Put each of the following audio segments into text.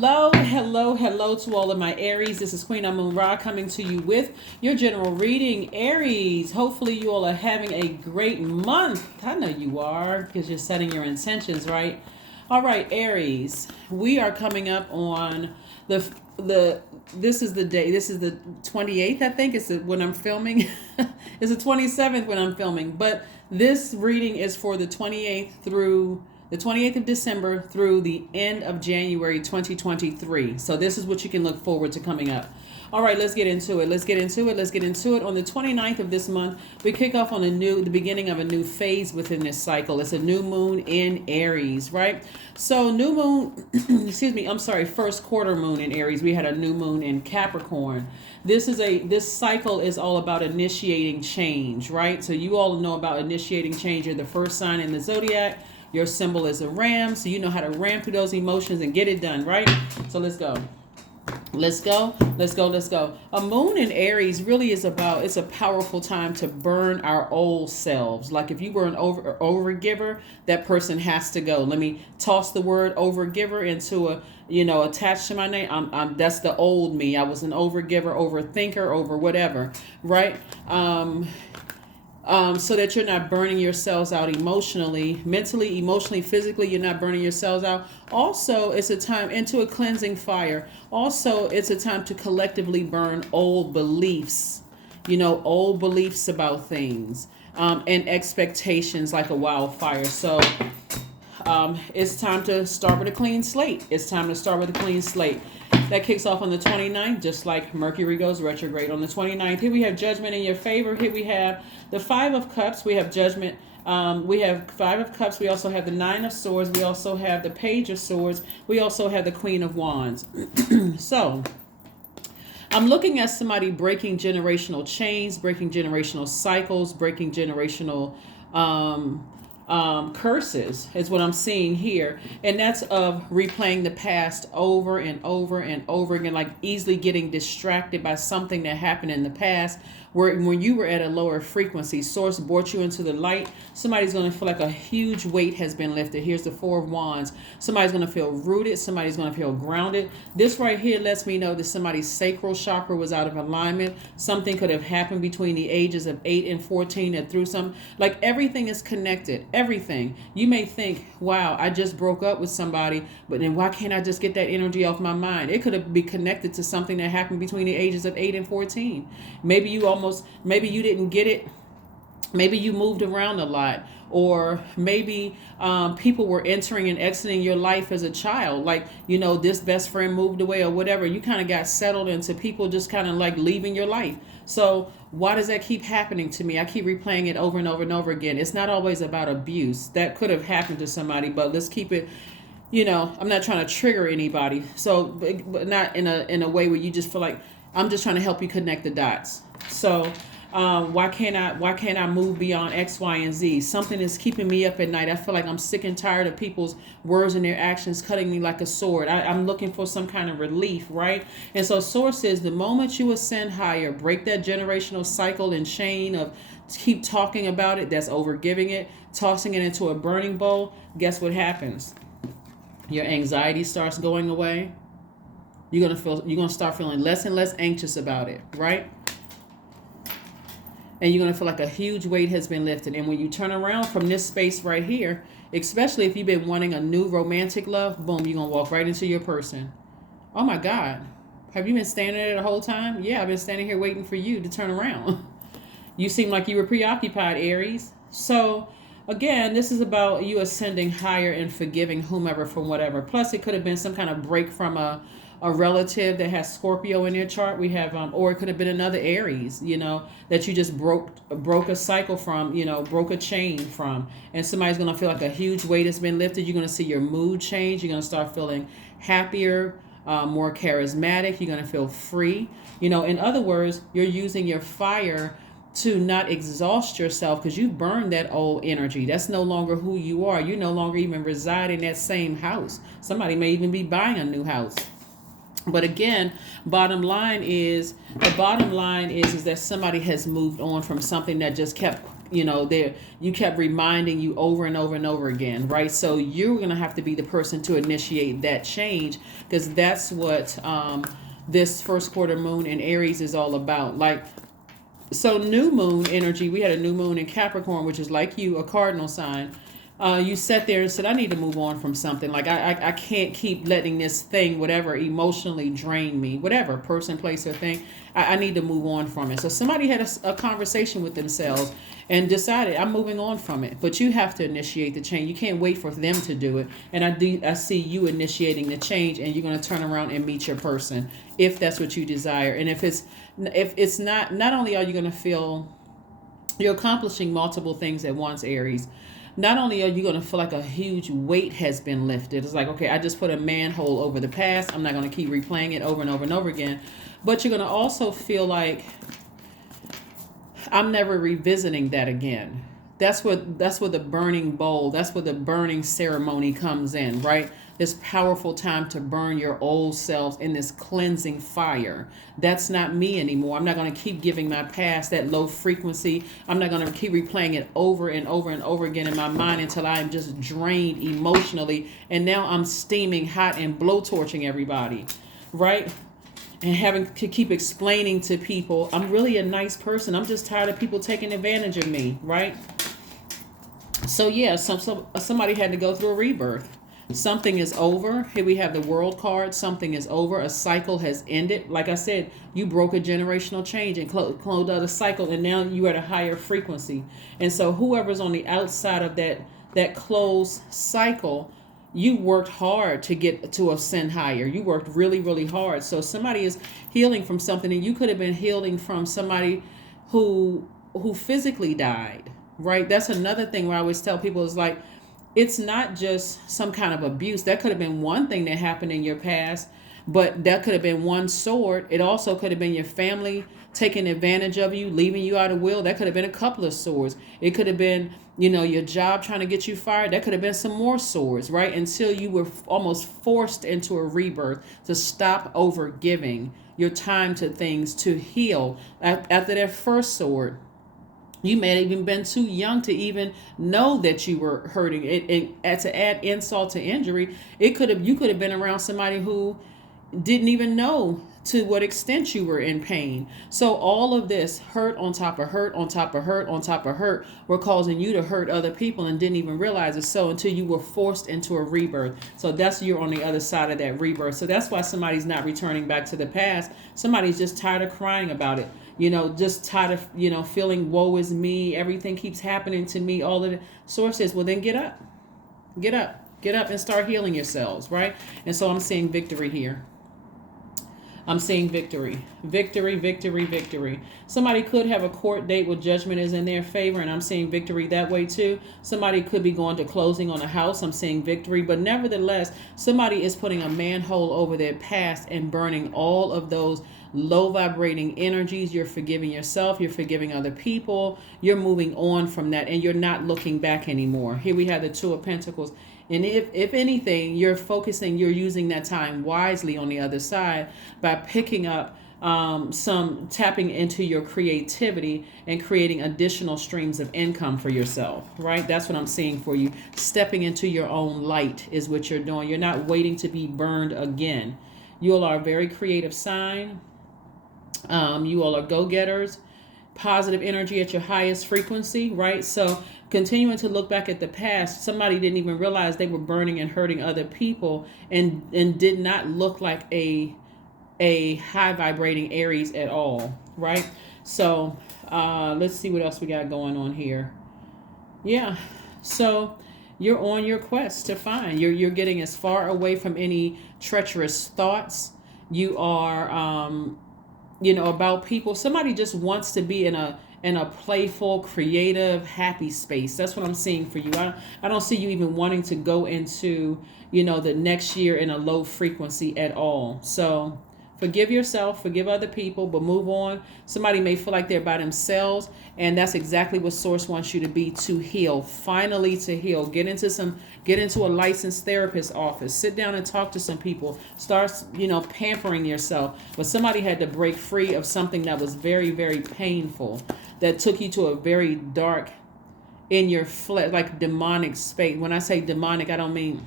Hello, hello, hello to all of my Aries. This is Queen Moon Ra coming to you with your general reading. Aries, hopefully you all are having a great month. I know you are because you're setting your intentions, right? All right, Aries, we are coming up on this is the day. This is the 28th, I think. It's when I'm filming. It's the 27th when I'm filming, but this reading is for the 28th through the 28th of December through the end of January 2023. So this is what you can look forward to coming up. All right, let's get into it. Let's get into it. On the 29th of this month, we kick off on the beginning of a new phase within this cycle. It's a new moon in Aries, right? So new moon, first quarter moon in Aries. We had a new moon in Capricorn. This cycle is all about initiating change, right? So you all know about initiating change. You're the first sign in the Zodiac. Your symbol is a ram, so you know how to ram through those emotions and get it done, right? So let's go. A moon in Aries really is it's a powerful time to burn our old selves. Like if you were an overgiver, that person has to go. Let me toss the word overgiver into attached to my name. That's the old me. I was an overgiver, overthinker, over whatever, right? So that you're not burning yourselves out emotionally, mentally, emotionally, physically. You're not burning yourselves out. Also, it's a time into a cleansing fire. Also, it's a time to collectively burn old beliefs, old beliefs about things, and expectations like a wildfire. So it's time to start with a clean slate. That kicks off on the 29th, just like Mercury goes retrograde on the 29th. Here we have judgment in your favor. Here we have the Five of Cups. We have judgment. We have Five of Cups. We also have the Nine of Swords. We also have the Page of Swords. We also have the Queen of Wands. So I'm looking at somebody breaking generational chains, breaking generational cycles, breaking generational curses is what I'm seeing here, and that's of replaying the past over and over and over again, like easily getting distracted by something that happened in the past where when you were at a lower frequency, source brought you into the light. Somebody's going to feel like a huge weight has been lifted. Here's the Four of Wands. Somebody's going to feel rooted. Somebody's going to feel grounded. This right here lets me know that somebody's sacral chakra was out of alignment. Something could have happened between the ages of 8 and 14 that through some, like everything is connected. Everything. You may think, wow, I just broke up with somebody, but then why can't I just get that energy off my mind? It could have been connected to something that happened between the ages of 8 and 14. Maybe you didn't get it. Maybe you moved around a lot, or maybe people were entering and exiting your life as a child. Like, this best friend moved away or whatever. You kind of got settled into people just kind of like leaving your life. So why does that keep happening to me? I keep replaying it over and over and over again. It's not always about abuse. That could have happened to somebody, but let's keep it, I'm not trying to trigger anybody. So, but not in a way where you just feel like I'm just trying to help you connect the dots. So why can't I move beyond X, Y, and Z? Something is keeping me up at night. I feel like I'm sick and tired of people's words and their actions cutting me like a sword. I'm looking for some kind of relief, right? And so Source says the moment you ascend higher, break that generational cycle and chain of keep talking about it, that's overgiving it, tossing it into a burning bowl, guess what happens? Your anxiety starts going away. You're gonna start feeling less and less anxious about it, right? And you're going to feel like a huge weight has been lifted. And when you turn around from this space right here, especially if you've been wanting a new romantic love, boom, you're going to walk right into your person. Oh my God. Have you been standing there the whole time? Yeah, I've been standing here waiting for you to turn around. You seem like you were preoccupied, Aries. So again, this is about you ascending higher and forgiving whomever from whatever. Plus, it could have been some kind of break from a relative that has Scorpio in their chart. We have, or it could have been another Aries, that you just broke a cycle from, broke a chain from, and somebody's going to feel like a huge weight has been lifted. You're going to see your mood change. You're going to start feeling happier, more charismatic. You're going to feel free. In other words, you're using your fire to not exhaust yourself because you burned that old energy. That's no longer who you are. You no longer even reside in that same house. Somebody may even be buying a new house. But again, bottom line is that somebody has moved on from something that just kept, you kept reminding you over and over and over again, right? So you're going to have to be the person to initiate that change, because that's what this first quarter moon in Aries is all about. Like, so new moon energy, we had a new moon in Capricorn, which is like you, a cardinal sign. You sat there and said, I need to move on from something. Like, I can't keep letting this thing, whatever, emotionally drain me, whatever, person, place, or thing. I need to move on from it. So somebody had a conversation with themselves and decided, I'm moving on from it. But you have to initiate the change. You can't wait for them to do it. And I see you initiating the change, and you're going to turn around and meet your person, if that's what you desire. And if it's not only are you going to feel you're accomplishing multiple things at once, Aries. Not only are you going to feel like a huge weight has been lifted. It's like, okay, I just put a manhole over the past. I'm not going to keep replaying it over and over and over again. But you're going to also feel like, I'm never revisiting that again. That's where the burning bowl, that's where the burning ceremony comes in, right? This powerful time to burn your old selves in this cleansing fire. That's not me anymore. I'm not going to keep giving my past that low frequency. I'm not going to keep replaying it over and over and over again in my mind until I am just drained emotionally. And now I'm steaming hot and blowtorching everybody, right? And having to keep explaining to people, I'm really a nice person. I'm just tired of people taking advantage of me, right? So yeah, somebody had to go through a rebirth. Something is over. Here we have the World card. Something is over. A cycle has ended. Like I said, you broke a generational change and closed out a cycle, and now you're at a higher frequency. And so whoever's on the outside of that closed cycle, you worked hard to get to ascend higher. You worked really, really hard. So somebody is healing from something, and you could have been healing from somebody who physically died, right? That's another thing where I always tell people is like, it's not just some kind of abuse. That could have been one thing that happened in your past, but that could have been one sword. It also could have been your family taking advantage of you, leaving you out of will. That could have been a couple of swords. It could have been, your job trying to get you fired. That could have been some more swords, right? Until you were almost forced into a rebirth to stop over giving your time to things to heal. After that first sword, you may have even been too young to even know that you were hurting. And to add insult to injury, you could have been around somebody who didn't even know to what extent you were in pain. So all of this hurt on top of hurt on top of hurt on top of hurt were causing you to hurt other people and didn't even realize it. So until you were forced into a rebirth. So that's, you're on the other side of that rebirth. So that's why somebody's not returning back to the past. Somebody's just tired of crying about it. Just tired of, feeling woe is me. Everything keeps happening to me. All of the source says, well, then get up and start healing yourselves. Right. And so I'm seeing victory here. I'm seeing victory. Somebody could have a court date where judgment is in their favor, and I'm seeing victory that way too. Somebody could be going to closing on a house. I'm seeing victory. But nevertheless, somebody is putting a manhole over their past and burning all of those low vibrating energies. You're forgiving yourself. You're forgiving other people. You're moving on from that, and you're not looking back anymore. Here we have the Two of Pentacles. And if anything, you're using that time wisely on the other side by picking up tapping into your creativity and creating additional streams of income for yourself, right? That's what I'm seeing for you. Stepping into your own light is what you're doing. You're not waiting to be burned again. You all are a very creative sign. You all are go-getters. Positive energy at your highest frequency, right? So continuing to look back at the past, somebody didn't even realize they were burning and hurting other people and did not look like a high vibrating Aries at all, right? So let's see what else we got going on here. Yeah, so you're on your quest to find. You're getting as far away from any treacherous thoughts. You are about people. Somebody just wants to be in a playful, creative, happy space. That's what I'm seeing for you. I don't see you even wanting to go into, the next year in a low frequency at all. So forgive yourself, forgive other people, but move on. Somebody may feel like they're by themselves, and that's exactly what Source wants you to be, to heal. Finally, to heal. Get into a licensed therapist office. Sit down and talk to some people. Start, pampering yourself. But somebody had to break free of something that was very, very painful, that took you to a very dark in your flesh, like demonic space. When I say demonic, I don't mean,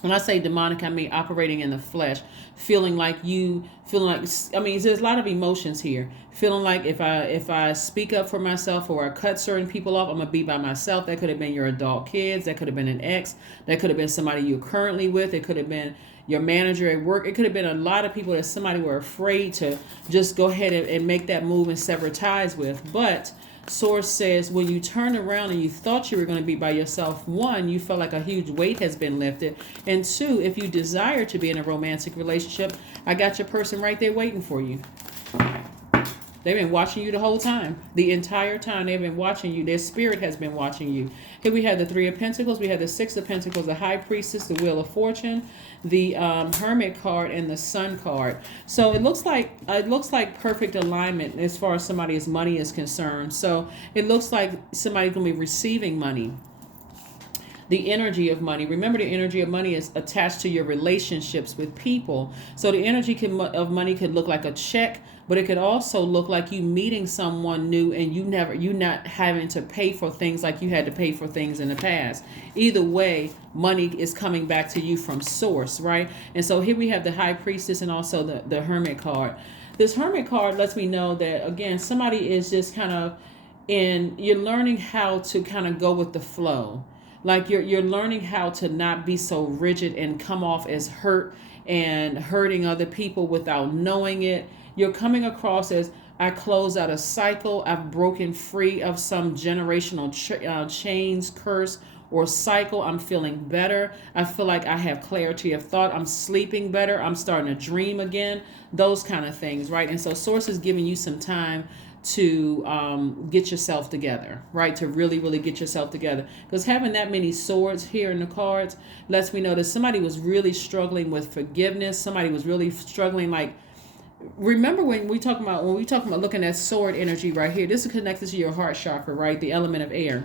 when I say demonic, I mean operating in the flesh, feeling like, I mean, there's a lot of emotions here. Feeling like if I speak up for myself or I cut certain people off, I'm gonna be by myself. That could have been your adult kids. That could have been an ex. That could have been somebody you're currently with. It could have been your manager at work. It could have been a lot of people that somebody were afraid to just go ahead and make that move and sever ties with. But Source says when you turn around and you thought you were going to be by yourself, one, you felt like a huge weight has been lifted. And two, if you desire to be in a romantic relationship, I got your person right there waiting for you. They've been watching you the whole time. The entire time they've been watching you. Their spirit has been watching you. Here we have the Three of Pentacles. We have the Six of Pentacles, the High Priestess, the Wheel of Fortune, the Hermit card, and the Sun card. So it looks like perfect alignment as far as somebody's money is concerned. So it looks like somebody's going to be receiving money. The energy of money. Remember, the energy of money is attached to your relationships with people. So the energy of money could look like a check, but it could also look like you meeting someone new and you not having to pay for things like you had to pay for things in the past. Either way, money is coming back to you from source, right? And so here we have the High Priestess and also the Hermit card. This Hermit card lets me know that, again, somebody is just kind of you're learning how to kind of go with the flow. Like you're learning how to not be so rigid and come off as hurt and hurting other people without knowing it. You're coming across as, I close out a cycle. I've broken free of some generational chains, curse, or cycle. I'm feeling better. I feel like I have clarity of thought. I'm sleeping better. I'm starting to dream again. Those kind of things, right? And so Source is giving you some time to get yourself together, right? To really, really get yourself together. Because having that many swords here in the cards lets me know that somebody was really struggling with forgiveness. Somebody was really struggling, like, remember when we talk about looking at sword energy right here, this is connected to your heart chakra, right? The element of air,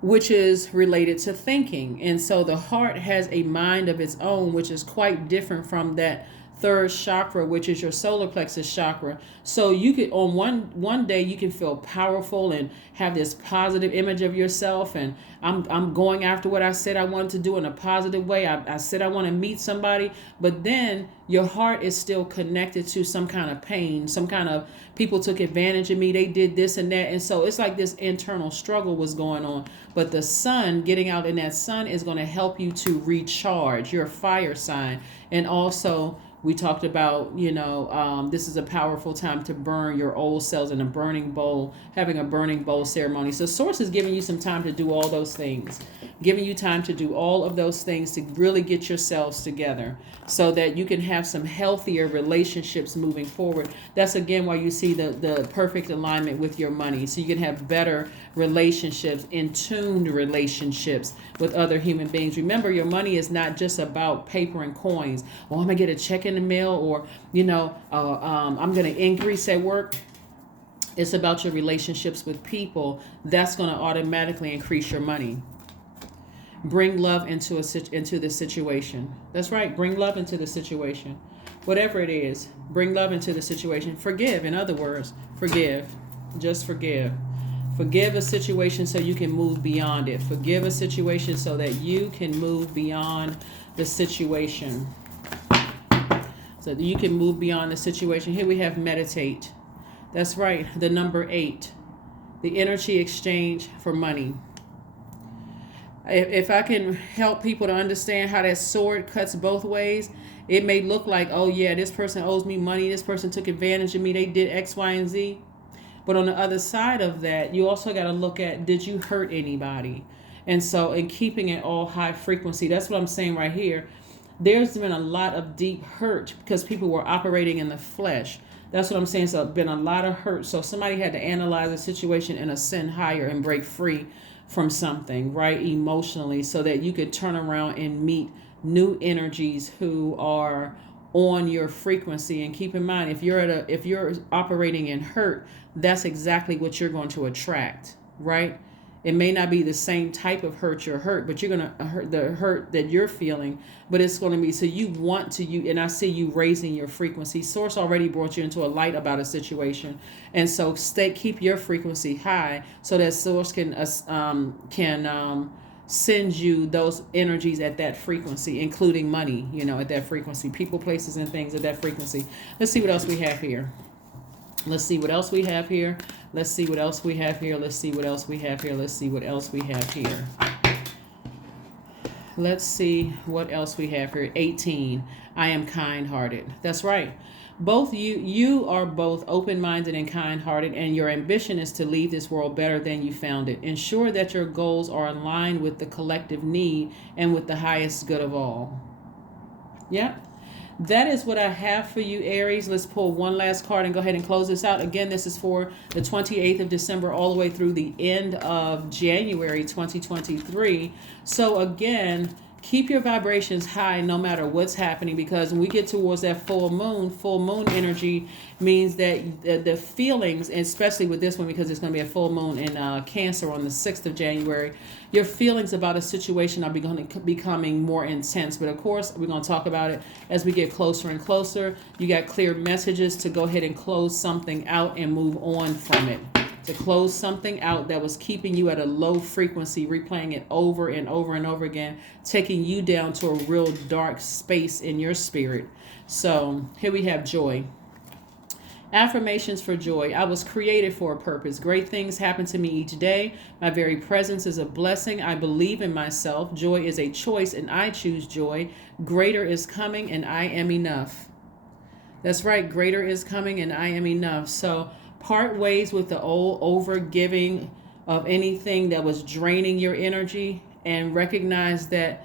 which is related to thinking. And so the heart has a mind of its own, which is quite different from that third chakra, which is your solar plexus chakra. So you could, on one day, you can feel powerful and have this positive image of yourself, and I'm going after what I said I wanted to do in a positive way. I said I want to meet somebody, but then your heart is still connected to some kind of pain, some kind of people took advantage of me, they did this and that. And so it's like this internal struggle was going on. But the sun, getting out in that sun, is going to help you to recharge your fire sign. And also, we talked about, this is a powerful time to burn your old cells in a burning bowl, having a burning bowl ceremony. So Source is giving you some time to do all those things, giving you time to do all of those things to really get yourselves together so that you can have some healthier relationships moving forward. That's, again, why you see the perfect alignment with your money. So you can have better relationships, in tuned relationships with other human beings. Remember, your money is not just about paper and coins. Well, I'm going to get a check in the mail, or, I'm going to increase at work. It's about your relationships with people. That's going to automatically increase your money. Bring love into the situation. That's right. Bring love into the situation. Whatever it is, bring love into the situation. Forgive, in other words. Forgive. Just forgive. Forgive a situation so you can move beyond it. Forgive a situation so that you can move beyond the situation. So that you can move beyond the situation. Here we have meditate. That's right. The number 8. The energy exchange for money. If I can help people to understand how that sword cuts both ways, it may look like, oh yeah, this person owes me money. This person took advantage of me. They did X, Y, and Z. But on the other side of that, you also got to look at, did you hurt anybody? And so in keeping it all high frequency, that's what I'm saying right here. There's been a lot of deep hurt because people were operating in the flesh. That's what I'm saying. So been a lot of hurt. So somebody had to analyze the situation and ascend higher and break free from something, right? Emotionally, so that you could turn around and meet new energies who are on your frequency. And keep in mind, if you're operating in hurt, that's exactly what you're going to attract, right? It may not be the same type of hurt you're hurt, but you're going to hurt the hurt that you're feeling, but it's going to be, so you want to, and I see you raising your frequency. Source already brought you into a light about a situation. And so keep your frequency high so that source can send you those energies at that frequency, including money, at that frequency, people, places, and things at that frequency. Let's see what else we have here. Let's see what else we have here. Let's see what else we have here. Let's see what else we have here. Let's see what else we have here. Let's see what else we have here. 18. I am kind-hearted. That's right. Both you are both open-minded and kind-hearted, and your ambition is to leave this world better than you found it. Ensure that your goals are in line with the collective need and with the highest good of all. Yeah. That is what I have for you, Aries. Let's pull one last card and go ahead and close this out. Again, this is for the 28th of December all the way through the end of January 2023. So again, keep your vibrations high no matter what's happening, because when we get towards that full moon energy means that the feelings, and especially with this one because it's going to be a full moon in Cancer on the 6th of January, your feelings about a situation are becoming more intense. But of course, we're going to talk about it as we get closer and closer. You got clear messages to go ahead and close something out and move on from it. To close something out that was keeping you at a low frequency, replaying it over and over and over again, taking you down to a real dark space in your spirit. So here we have joy. Affirmations for joy. I was created for a purpose. Great things happen to me each day. My very presence is a blessing. I believe in myself. Joy is a choice and I choose joy. Greater is coming and I am enough. That's right. Greater is coming and I am enough. So part ways with the old over giving of anything that was draining your energy, and recognize that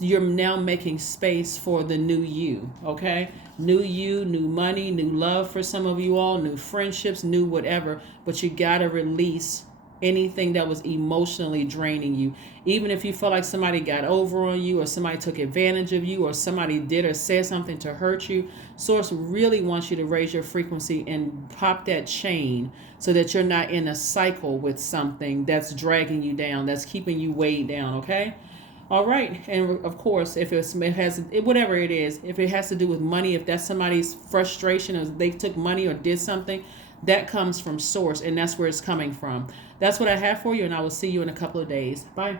you're now making space for the new you. Okay, new you, new money, new love for some of you all, new friendships, new whatever. But you gotta release anything that was emotionally draining you. Even if you felt like somebody got over on you, or somebody took advantage of you, or somebody did or said something to hurt you, Source really wants you to raise your frequency and pop that chain so that you're not in a cycle with something that's dragging you down, that's keeping you weighed down, okay? All right. And of course, if whatever it is, if it has to do with money, if that's somebody's frustration, or they took money or did something, that comes from Source, and that's where it's coming from. That's what I have for you, and I will see you in a couple of days. Bye.